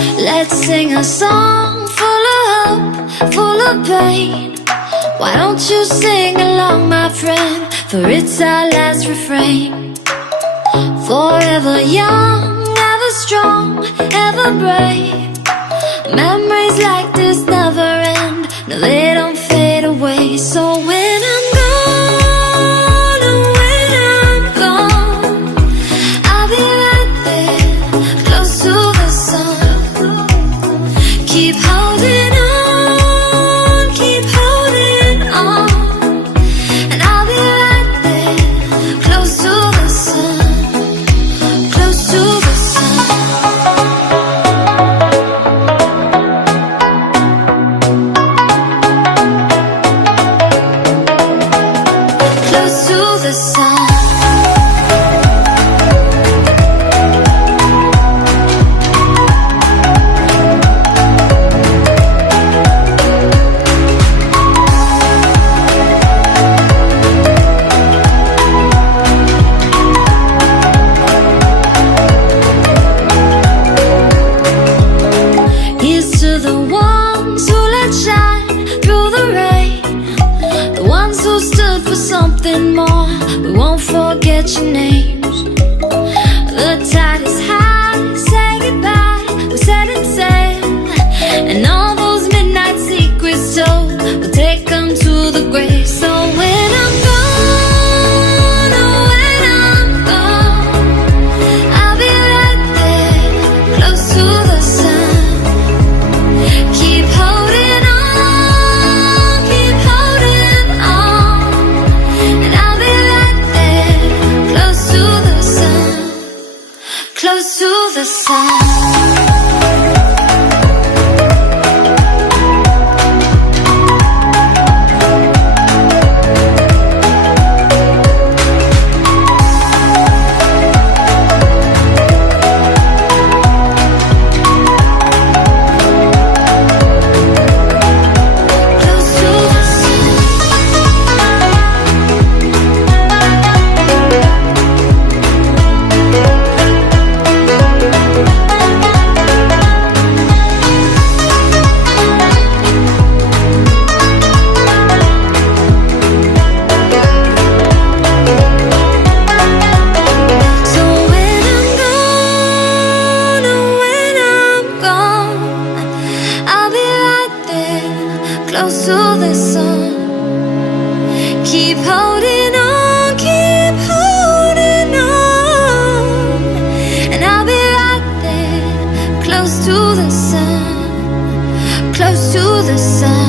Let's sing a song full of hope, full of pain. Why don't you sing along, my friend? For it's our last refrain. Forever young, ever strong, ever brave. Memories like this never end. No, they don't fade away. So when I'm gone, oh, when I'm gone, I'll be right there, close to the sun. Keep holding on, keep holding on, and I'll be right there, close to the sun, close to the sun. Close to the sun. Here's to the ones who let shine through the rain, the ones who stood for something more. We won't forget your names. The tide is high, say goodbye, we're setting sail, and all those midnight secrets told, we'll take them to the grave. So when I'm gone, oh, when I'm gone, I'll be right there, close to the sun. Keep holding on, keep holding on, and I'll be right there, close to the sun, close to the sun. Close to the sun. So when I'm gone, oh, when I'm gone, I'll be right there, close to the sun. Keep holding on, keep holding on, and I'll be right there, close to the sun, close to the sun.